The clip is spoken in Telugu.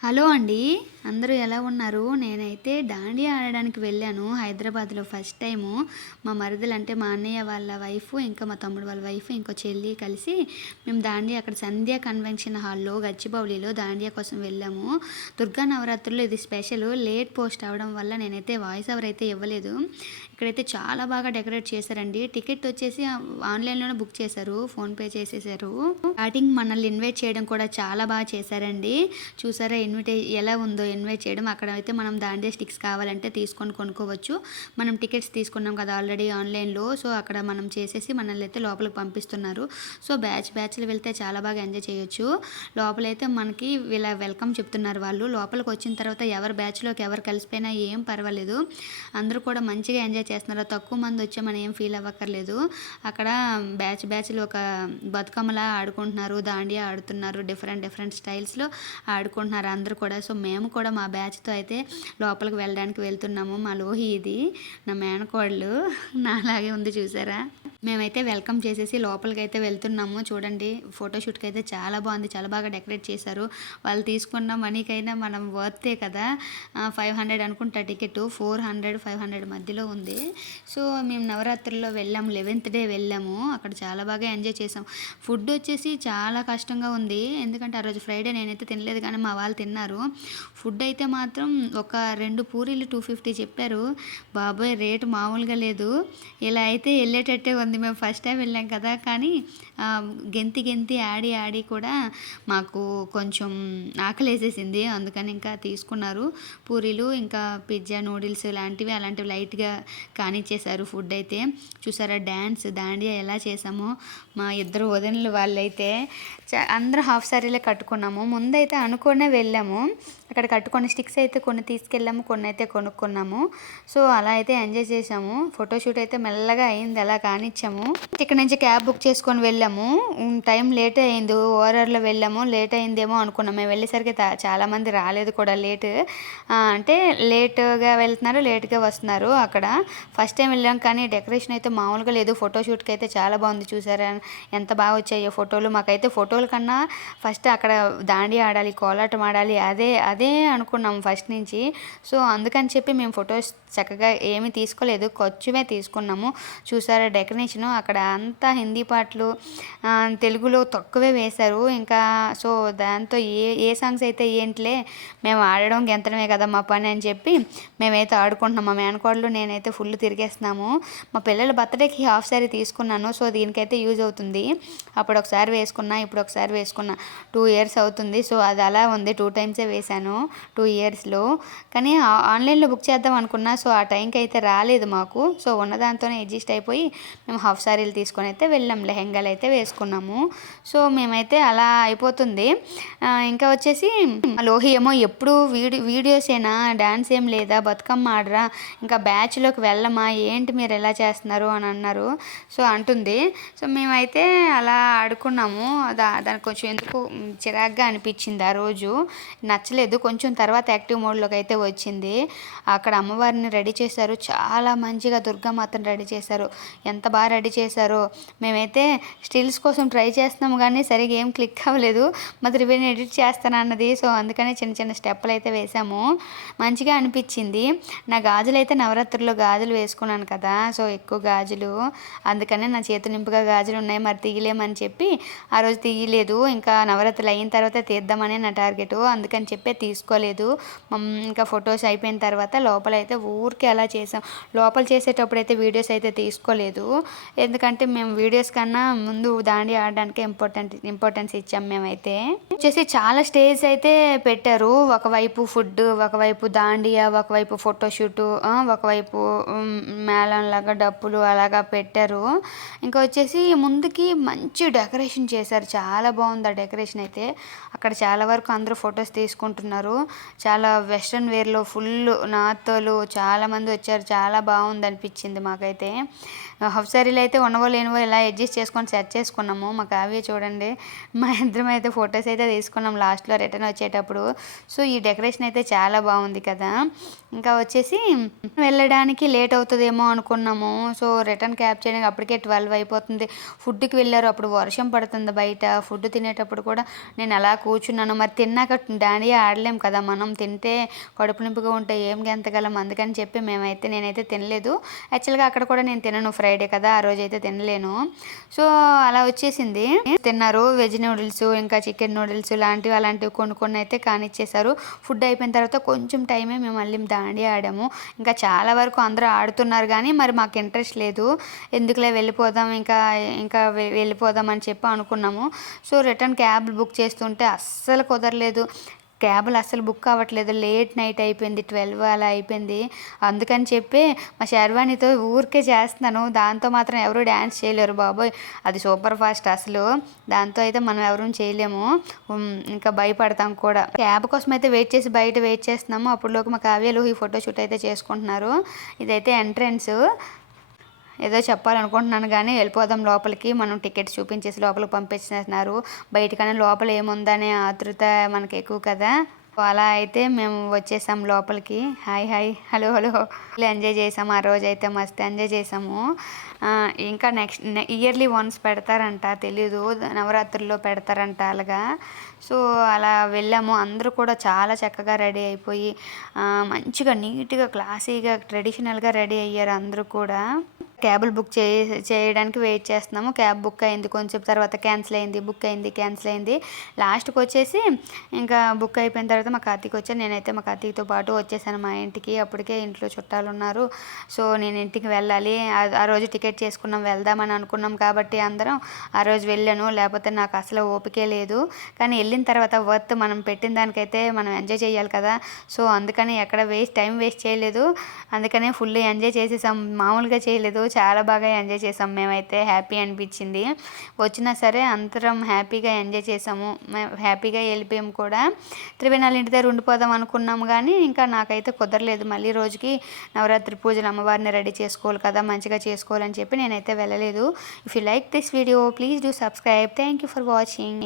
హలో అండి. అందరూ ఎలా ఉన్నారు? నేనైతే దాండియా ఆడడానికి వెళ్ళాను హైదరాబాద్‌లో ఫస్ట్ టైము. మా మరదలంటే మా అన్నయ్య వాళ్ళ వైఫు, ఇంకా మా తమ్ముడు వాళ్ళ వైఫు, ఇంకో చెల్లి కలిసి మేము దాండియా అక్కడ సంధ్యా కన్వెన్షన్ హాల్‌లో గచ్చిబౌలిలో దాండియా కోసం వెళ్ళాము. దుర్గా నవరాత్రుల్లో ఇది స్పెషలు. లేట్ పోస్ట్ అవ్వడం వల్ల నేనైతే వాయిస్ ఓవర్ అయితే ఇవ్వలేదు. ఇక్కడైతే చాలా బాగా డెకరేట్ చేశారండి. టికెట్ వచ్చేసి ఆన్‌లైన్‌లోనే బుక్ చేశారు. ఫోన్‌పే చేసేసారు. స్టార్టింగ్ మనల్ని ఇన్వైట్ చేయడం కూడా చాలా బాగా చేశారండి. చూసారా ఎలా ఉందో ఇన్వైట్ చేయడం. అక్కడైతే మనం దాండియా స్టిక్స్ కావాలంటే తీసుకొని కొనుక్కోవచ్చు. మనం టికెట్స్ తీసుకున్నాం కదా ఆల్రెడీ ఆన్‌లైన్‌లో. సో, అక్కడ మనం చేసేసి మనల్నైతే లోపలికి పంపిస్తున్నారు. సో, బ్యాచ్‌లు వెళ్తే చాలా బాగా ఎంజాయ్ చేయొచ్చు. లోపలైతే మనకి ఇలా వెల్కమ్ చెప్తున్నారు వాళ్ళు. లోపలికొచ్చిన తర్వాత ఎవరి బ్యాచ్‌లోకి ఎవరు కలిసిపోయినా ఏం పర్వాలేదు. అందరూ కూడా మంచిగా ఎంజాయ్ చేస్తున్నారు. తక్కువ మంది వచ్చామని ఏం ఫీల్ అవ్వక్కర్లేదు. అక్కడ బ్యాచ్‌లు ఒక బతుకమ్మలా ఆడుకుంటున్నారు. దాండియా ఆడుతున్నారు. డిఫరెంట్ స్టైల్స్‌లో ఆడుకుంటున్నారు అందరూ కూడా. సో, మేము కూడా మా బ్యాచ్‌తో అయితే లోపలికి వెళ్ళడానికి వెళ్తున్నాము. మా లోహి ఇది. నా మేనకోడలు నాలాగే ఉంది చూసారా? మేమైతే వెల్కమ్ చేసేసి లోపలికైతే వెళ్తున్నాము. చూడండి ఫోటోషూట్‌కి అయితే చాలా బాగుంది. చాలా బాగా డెకరేట్ చేశారు. వాళ్ళు తీసుకున్న మనీకైనా మనం వర్తే కదా! 500 అనుకుంటా టికెటు. 400, 500 మధ్యలో ఉంది. సో, మేము నవరాత్రుల్లో వెళ్ళాము. 11th డే వెళ్ళాము. అక్కడ చాలా బాగా ఎంజాయ్ చేసాం. ఫుడ్ వచ్చేసి చాలా కష్టంగా ఉంది. ఎందుకంటే ఆ రోజు ఫ్రైడే నేనైతే తినలేదు కానీ మా వాళ్ళు తిన్నారు. ఫుడ్ అయితే మాత్రం ఒక 2 పూరీలు 250 చెప్పారు. బాబోయ్! రేటు మామూలుగా లేదు. ఇలా అయితే ఎళ్ళేటట్టే ఉంది. మేము ఫస్ట్ టైం వెళ్ళాం కదా! కానీ గెంతి ఆడి కూడా మాకు కొంచెం ఆకలేసేసింది. అందుకని ఇంకా తీసుకున్నారు. పూరీలు, ఇంకా పిజ్జా, నూడిల్స్ అలాంటివి లైట్‌గా కానిచ్చేశారు ఫుడ్ అయితే. చూసారా దాండియా ఎలా చేసామో. మా ఇద్దరు వదినలు వాళ్ళైతే అందరూ హాఫ్ సారీలే కట్టుకున్నాము. ముందైతే అనుకునే వెళ్ళాము. అక్కడ కట్టుకొని స్టిక్స్ అయితే కొన్ని తీసుకెళ్ళాము. కొన్ని అయితే కొనుక్కున్నాము. సో, అలా అయితే ఎంజాయ్ చేసాము. ఫోటోషూట్ అయితే మెల్లగా అయింది. అలా కానిచ్చాము. ఇక్కడ నుంచి క్యాబ్ బుక్ చేసుకొని వెళ్ళాము. టైం లేటే అయింది. ఓఆర్ఆర్‌లో వెళ్ళాము. లేట్ అయిందేమో అనుకున్నాం. మేము వెళ్ళేసరికి చాలామంది రాలేదు కూడా అంటే లేట్‌గా వెళ్తున్నారు, లేట్‌గా వస్తున్నారు అక్కడ. ఫస్ట్ టైం వెళ్ళాం కానీ డెకరేషన్ అయితే మామూలుగా లేదు. ఫోటోషూట్‌కి అయితే చాలా బాగుంది. చూసారా ఎంత బాగా వచ్చాయో ఫోటోలు. మాకైతే ఫోటోల కన్నా ఫస్ట్ అక్కడ దాండియా ఆడాలి, కోలాటం ఆడాలి అదే అనుకున్నాం ఫస్ట్ నుంచి. సో, అందుకని చెప్పి మేము ఫొటోస్ చక్కగా ఏమీ తీసుకోలేదు. కొంచెమే తీసుకున్నాము. చూసారా డెకరేషను అక్కడ అంతా హిందీ పాటలు, తెలుగులో తక్కువే వేశారు. ఇంకా సో, దాంతో ఏ సాంగ్స్ అయితే ఏంటిలే మేము ఆడడం గెంతడమే కదా మా పని అని చెప్పి మేమైతే ఆడుకుంటున్నాం. మా మేనకోడలు నేనైతే ఫుల్ తిరిగేస్తున్నాము. మా పిల్లల బర్త్డేకి హాఫ్ సారీ తీసుకున్నాను. సో, దీనికైతే యూజ్ అవుతుంది. అప్పుడు ఒకసారి వేసుకున్నా, ఇప్పుడు ఒకసారి వేసుకున్నా. 2 ఇయర్స్ అవుతుంది. సో, అది అలా ఉంది. 2 టైమ్సే వేశాను 2 ఇయర్స్‌లో. కానీ ఆన్‌లైన్‌లో బుక్ చేద్దాం అనుకున్నా. సో, ఆ టైంకి అయితే రాలేదు మాకు. సో, ఉన్న దాంతోనే అడ్జస్ట్ అయిపోయి మేము హాఫ్ సారీలు తీసుకొని అయితే వెళ్ళాం. లెహెంగాలు అయితే వేసుకున్నాము. సో, మేమైతే అలా అయిపోతుంది. ఇంకా వచ్చేసి లోహి ఏమో ఎప్పుడు వీడియోసేనా, డాన్స్ ఏం లేదా, బతుకమ్మ ఆడరా, ఇంకా బ్యాచ్‌లోకి వెళ్ళమా, ఏంటి మీరు ఎలా చేస్తున్నారు అని అన్నారు. సో, అంటుంది. సో, మేమైతే అలా ఆడుకున్నాము. దానికి కొంచెం ఎందుకో చిరాగ్గా అనిపించింది ఆ రోజు. నచ్చలేదు. కొంచెం తర్వాత యాక్టివ్ మోడ్‌లోకి అయితే వచ్చింది. అక్కడ అమ్మవారిని రెడీ చేశారు. చాలా మంచిగా దుర్గామాతను రెడీ చేశారు. ఎంత బాగా రెడీ చేశారో. మేమైతే స్టిల్స్ కోసం ట్రై చేస్తున్నాము కానీ సరిగ్గా ఏం క్లిక్ అవ్వలేదు. మా త్రివేణి ఎడిట్ చేస్తానన్నది. సో, అందుకని చిన్న స్టెప్పులు అయితే వేసాము. మంచిగా అనిపించింది. నా గాజులైతే నవరాత్రుల్లో గాజులు వేసుకున్నాను కదా! సో, ఎక్కువ గాజులు. అందుకనే నా చేతులు నింపుగా గాజులు ఉన్నాయి. మరి తీయలేమని చెప్పి ఆ రోజు తీయలేదు. ఇంకా నవరాత్రులు అయిన తర్వాత తీద్దామనే నా టార్గెటు. అందుకని చెప్పి తీసుకోలేదు. ఇంకా ఫొటోస్ అయిపోయిన తర్వాత లోపలైతే ఊరికే అలా చేసాం. లోపల చేసేటప్పుడైతే వీడియోస్ అయితే తీసుకోలేదు. ఎందుకంటే మేము వీడియోస్ కన్నా ముందు దాండియా ఆడడానికే ఇంపార్టెన్స్ ఇచ్చాం మేమైతే. వచ్చేసి చాలా స్టేజ్ అయితే పెట్టారు. ఒకవైపు ఫుడ్, ఒకవైపు దాండియా, ఒకవైపు ఫోటోషూటు, ఒకవైపు మేళంలాగా డప్పులు అలాగా పెట్టారు. ఇంకా వచ్చేసి ముందుకి మంచి డెకరేషన్ చేశారు. చాలా బాగుంది ఆ డెకరేషన్ అయితే. అక్కడ చాలా వరకు అందరూ ఫొటోస్ తీసుకుంటున్నారు. చాలా వెస్ట్రన్ వేర్లో ఫుల్ నార్తోలు చాలామంది వచ్చారు. చాలా బాగుంది అనిపించింది మాకైతే. హాఫ్ శారీలు అయితే ఉన్నవో లేనివో ఇలా అడ్జస్ట్ చేసుకొని సెట్ చేసుకున్నాము. మా కావ్య చూడండి, మా ఇద్దరం అయితే ఫొటోస్ అయితే తీసుకున్నాం లాస్ట్లో రిటర్న్ వచ్చేటప్పుడు. సో ఈ డెకరేషన్ అయితే చాలా బాగుంది కదా. ఇంకా వచ్చేసి వెళ్ళడానికి లేట్ అవుతుందేమో అనుకున్నాము. సో రిటర్న్ క్యాబ్ చేయడానికి అప్పటికే 12 అయిపోతుంది. ఫుడ్కి వెళ్ళారు, అప్పుడు వర్షం పడుతుంది బయట. ఫుడ్ తినేటప్పుడు కూడా నేను అలా కూర్చున్నాను. మరి తిన్నాక డాండియా ఆడలేం కదా, మనం తింటే కడుపు నింపుగా ఉంటే ఏం గెంతగలం. అందుకని చెప్పి నేనైతే తినలేదు. యాక్చువల్గా అక్కడ కూడా నేను తినను, ఫ్రైడే కదా, ఆ రోజు అయితే తినలేను. సో అలా వచ్చేసింది. తిన్నారు వెజ్ నూడిల్స్, ఇంకా చికెన్ నూడిల్స్ అలాంటివి కొన్ని అయితే కానిచ్చేసారు. ఫుడ్ అయిపోయిన తర్వాత కొంచెం టైమే మేము మళ్ళీ దాండియా ఆడాము. ఇంకా చాలా వరకు అందరూ ఆడుతున్నారు కానీ మరి మాకు ఇంట్రెస్ట్ లేదు. ఎందుకులే వెళ్ళిపోదాం, ఇంకా వెళ్ళిపోదాం అని చెప్పి అనుకున్నాము. సో రిటర్న్ క్యాబ్ బుక్ చేస్తుంటే అస్సలు కుదరలేదు. క్యాబులు అస్సలు బుక్ అవ్వట్లేదు. లేట్ నైట్ అయిపోయింది, 12 అలా అయిపోయింది. అందుకని చెప్పి మా శర్వాణితో ఊరికే చేస్తున్నాను. దాంతో మాత్రం ఎవరు డ్యాన్స్ చేయలేరు బాబోయ్, అది సూపర్ ఫాస్ట్ అసలు. దాంతో అయితే మనం ఎవరూ చేయలేము, ఇంకా భయపడతాం కూడా. క్యాబ్ కోసం అయితే బయట వెయిట్ చేస్తున్నాము. అప్పుడులోకి మా కావ్యలు ఈ ఫోటోషూట్ అయితే చేసుకుంటున్నారు. ఇదైతే ఎంట్రన్స్. ఏదో చెప్పాలనుకుంటున్నాను కానీ వెళ్ళిపోదాం లోపలికి. మనం టికెట్స్ చూపించేసి లోపలికి పంపించేస్తున్నారు. బయటకన్నా లోపల ఏముందనే ఆతృత మనకి ఎక్కువ కదా. అలా అయితే మేము వచ్చేసాం లోపలికి. హాయ్ హలో ఎంజాయ్ చేసాము. ఆ రోజు అయితే మస్తు ఎంజాయ్ చేసాము. ఇంకా నెక్స్ట్ ఇయర్లీ వన్స్ పెడతారంట, తెలీదు, నవరాత్రుల్లో పెడతారంట అలాగా. సో అలా వెళ్ళాము. అందరూ కూడా చాలా చక్కగా రెడీ అయిపోయి మంచిగా నీట్గా క్లాసీగా ట్రెడిషనల్గా రెడీ అయ్యారు అందరూ కూడా. క్యాబులు బుక్ చేయడానికి వెయిట్ చేస్తున్నాము. క్యాబ్ బుక్ అయింది, కొంచెం తర్వాత క్యాన్సిల్ అయింది. లాస్ట్కి వచ్చేసి ఇంకా బుక్ అయిపోయిన తర్వాత మా కార్తీక్ వచ్చాను. నేనైతే మా కార్తీక్తో పాటు వచ్చేసాను మా ఇంటికి. అప్పటికే ఇంట్లో చుట్టాలు ఉన్నారు. సో నేను ఇంటికి వెళ్ళాలి. ఆ రోజు టికెట్ చేసుకున్నాం, వెళ్దామని అనుకున్నాం కాబట్టి అందరం ఆ రోజు వెళ్ళాను. లేకపోతే నాకు అసలు ఓపికే లేదు. కానీ వెళ్ళిన తర్వాత వర్త్, మనం పెట్టిన దానికైతే మనం ఎంజాయ్ చేయాలి కదా. సో అందుకని ఎక్కడ టైం వేస్ట్ చేయలేదు. అందుకనే ఫుల్ ఎంజాయ్ చేసేసాం, మామూలుగా చేయలేదు. చాలా బాగా ఎంజాయ్ చేసాం మేమైతే. హ్యాపీ అనిపించింది. వచ్చినా సరే అందరం హ్యాపీగా ఎంజాయ్ చేసాము. హ్యాపీగా వెళ్ళిపోయాము కూడా. త్రివేణాల ఇంటి దగ్గర ఉండిపోదాం అనుకున్నాము కానీ ఇంకా నాకైతే కుదరలేదు. మళ్ళీ రోజుకి నవరాత్రి పూజలు అమ్మవారిని రెడీ చేసుకోవాలి కదా, మంచిగా చేసుకోవాలని చెప్పి నేనైతే వెళ్ళలేదు. If you like this video please do subscribe. Thank you for watching.